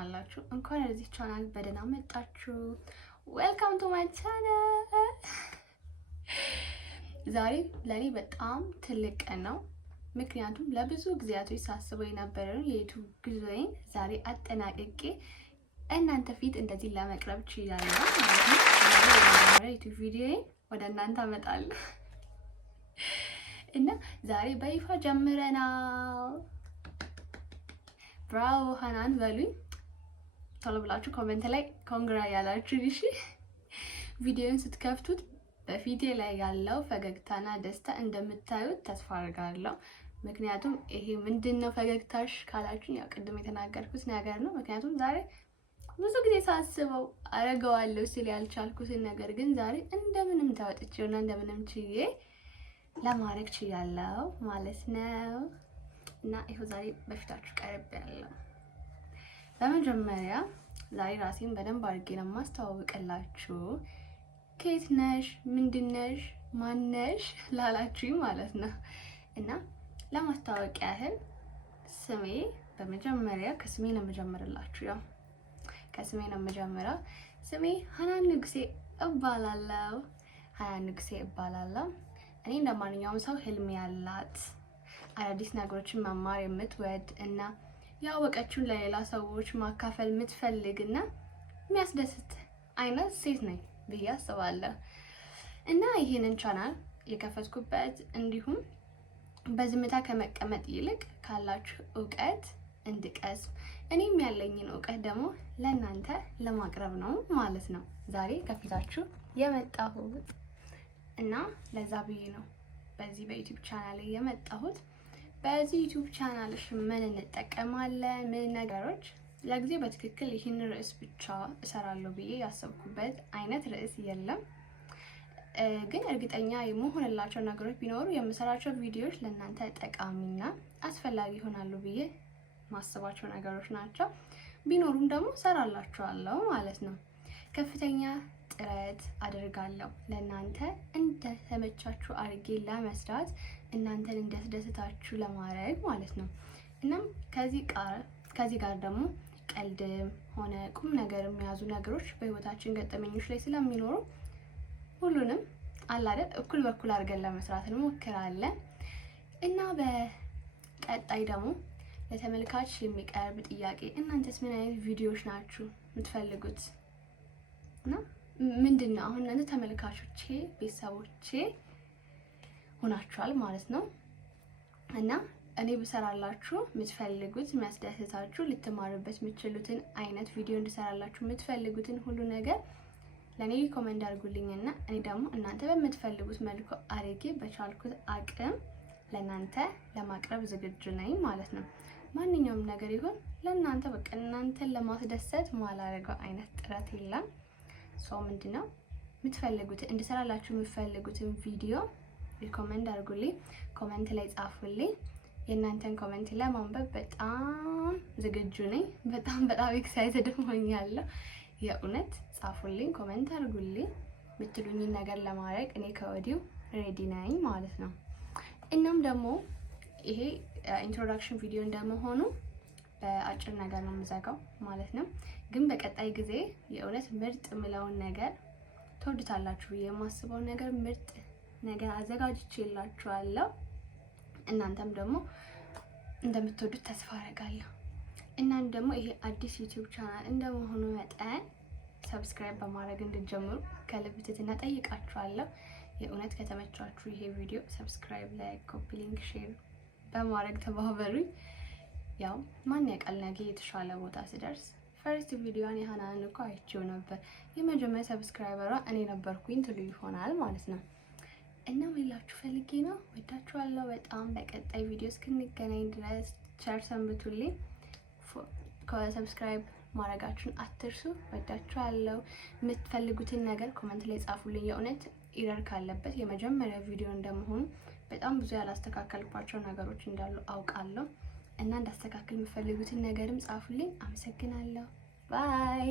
አላችሁ? እንኳን ወደዚህ ቻናል በደህና መጣችሁ። ዌልካም ቱ ማይ ቻናል። ዛሬ ለኔ በጣም ትልቅ ቀን ነው። ምክንያቱም ለብዙ ጊዜያቶች ሳስበው የነበረውን የዩቲዩብ ጉዞዬን ዛሬ አጠናቅቄ እናንተ ፊት እንደዚህ ለመቅረብ ችያለሁ ማለት ነው። ዛሬ የዩቲዩብ ቪዲዮዬን ወደ እናንተ አመጣለሁ እና ዛሬ በይፋ ጀምረናል። ብራቮ ሃናን በሉኝ። ቶሎ ብላችሁ ኮሜንት ላይ ኮንግራ ያላችሁ እሺ። ቪዲዮውን ስትከፍቱት በፊቴ ላይ ያለው ፈገግታና ደስታ እንደምታዩት ተስፋ አድርጋለሁ። ምክንያቱም ይሄ ምንድነው ፈገግታሽ ካላችሁ ያው ቅድም የተናገርኩት ነገር ነው። ምክንያቱም ዛሬ ብዙ ጊዜ ሳስበው አረጋዋለሁ ስል ያልቻልኩትን ነገር ግን ዛሬ እንደምንም ተወጥቼውና እንደምንም ችዬ ለማድረግ ችያለሁ ማለት ነው። እና ይሄው ዛሬ በፊታችሁ ቀርብ ያለው በመጀመሪያ ዛሬ ራሴን በደንብ አድርጌ ነው ማስተዋወቅላችሁ። ከየት ነሽ፣ ምንድነሽ፣ ማነሽ ላላችሁ ማለት ነው። እና ለማስተዋወቅ ያህል ስሜ በመጀመሪያ ከስሜ ነው የምጀምርላችሁ። ያው ከስሜ ነው የምጀምረው። ስሜ ሃናን ንጉሴ እባላለሁ። ሃናን ንጉሴ እባላለሁ። እኔ እንደማንኛውም ሰው ህልም ያላት አዳዲስ ነገሮችን መማር የምትወድ እና ያወቀችውን ለሌላ ሰዎች ማካፈል የምትፈልግና የሚያስደስት አይነት ሴት ነኝ ብዬ አስባለሁ። እና ይሄንን ቻናል የከፈትኩበት እንዲሁም በዝምታ ከመቀመጥ ይልቅ ካላችሁ እውቀት እንድቀስም እኔም ያለኝን እውቀት ደግሞ ለእናንተ ለማቅረብ ነው ማለት ነው ዛሬ ከፊታችሁ የመጣሁት። እና ለዛ ብዬ ነው በዚህ በዩቲዩብ ቻናል ላይ የመጣሁት። በዚህ ዩቲዩብ ቻናልሽ ምን እንጠቀማለን፣ ምን ነገሮች ለጊዜ በትክክል ይህን ርዕስ ብቻ እሰራለሁ ብዬ ያሰብኩበት አይነት ርዕስ የለም። ግን እርግጠኛ የምሆንላቸው ነገሮች ቢኖሩ የምሰራቸው ቪዲዮዎች ለእናንተ ጠቃሚና አስፈላጊ ይሆናሉ ብዬ ማስባቸው ነገሮች ናቸው። ቢኖሩም ደግሞ እሰራላችኋለሁ ማለት ነው። ከፍተኛ ጥረት አደርጋለሁ ለእናንተ እንደተመቻችሁ አድርጌ ለመስራት እናንተን እንደተደሰታችሁ ለማድረግ ማለት ነው። እናም ከዚህ ጋር ደግሞ ቀልድም ሆነ ቁም ነገር የሚያዙ ነገሮች በህይወታችን ገጠመኞች ላይ ስለሚኖሩ ሁሉንም አላደ እኩል በኩል አድርገን ለመስራት እንሞክራለን። እና በቀጣይ ደግሞ ለተመልካች የሚቀርብ ጥያቄ እናንተስ ምን አይነት ቪዲዮዎች ናችሁ የምትፈልጉት? እና ምንድነው አሁን እናንተ ተመልካቾቼ ቤተሰቦቼ ሆናችኋል ማለት ነው። እና እኔ ብሰራላችሁ የምትፈልጉት የሚያስደስታችሁ ልትማሩበት የምትችሉትን አይነት ቪዲዮ እንድሰራላችሁ የምትፈልጉትን ሁሉ ነገር ለኔ ኮሜንት አድርጉልኝና እኔ ደግሞ እናንተ በምትፈልጉት መልኩ አድርጌ በቻልኩት አቅም ለእናንተ ለማቅረብ ዝግጁ ነኝ ማለት ነው። ማንኛውም ነገር ይሁን ለእናንተ በቃ እናንተን ለማስደሰት ማላረገው አይነት ጥረት የለም። ሰው ምንድነው የምትፈልጉት እንድሰራላችሁ የምትፈልጉትን ቪዲዮ ሪኮመንድ አድርጉልኝ፣ ኮሜንት ላይ ጻፉልኝ። የእናንተን ኮሜንት ለማንበብ በጣም ዝግጁ ነኝ። በጣም ኤክሳይትድ ሆኛለሁ። የእውነት ጻፉልኝ፣ ኮሜንት አድርጉልኝ። የምትሉኝን ነገር ለማድረግ እኔ ከወዲሁ ሬዲ ነኝ ማለት ነው። እናም ደግሞ ይሄ ኢንትሮዳክሽን ቪዲዮ እንደመሆኑ በአጭር ነገር ነው የምዘጋው ማለት ነው። ግን በቀጣይ ጊዜ የእውነት ምርጥ የምለውን ነገር ትወዱታላችሁ ብዬ የማስበው ነገር ምርጥ ነገር አዘጋጅቼላችኋለሁ። እናንተም ደግሞ እንደምትወዱት ተስፋ አደርጋለሁ። እናም ደግሞ ይሄ አዲስ ዩቲዩብ ቻናል እንደመሆኑ መጠን ሰብስክራይብ በማድረግ እንድትጀምሩ ከልብ ትህትና ጠይቃችኋለሁ። የእውነት ከተመቻችሁ ይሄ ቪዲዮ ሰብስክራይብ፣ ላይክ፣ ኮፒ ሊንክ፣ ሼር በማድረግ ተባበሩኝ። ያው ማን ያውቃል ነገ የተሻለ ቦታ ስደርስ ፈርስት ቪዲዮን የሃናን እኮ አይቼው ነበር የመጀመሪያ ሰብስክራይበሯ እኔ ነበርኩኝ ትሉ ይሆናል ማለት ነው። እና ወላችሁ ፈልጌ ነው። ወዳችኋለሁ በጣም። በቀጣይ ቪዲዮ እስክንገናኝ ድረስ ቸር ሰንብቱልኝ። ሰብስክራይብ ማድረጋችሁን አትርሱ። ወዳችኋለሁ። የምትፈልጉትን ነገር ኮሜንት ላይ ጻፉልኝ። የእውነት ኢረር ካለበት የመጀመሪያ ቪዲዮ እንደመሆኑ በጣም ብዙ ያላስተካከልኳቸው ነገሮች እንዳሉ አውቃለሁ። እና እንዳስተካክል የምትፈልጉትን ነገርም ጻፉልኝ። አመሰግናለሁ። ባይ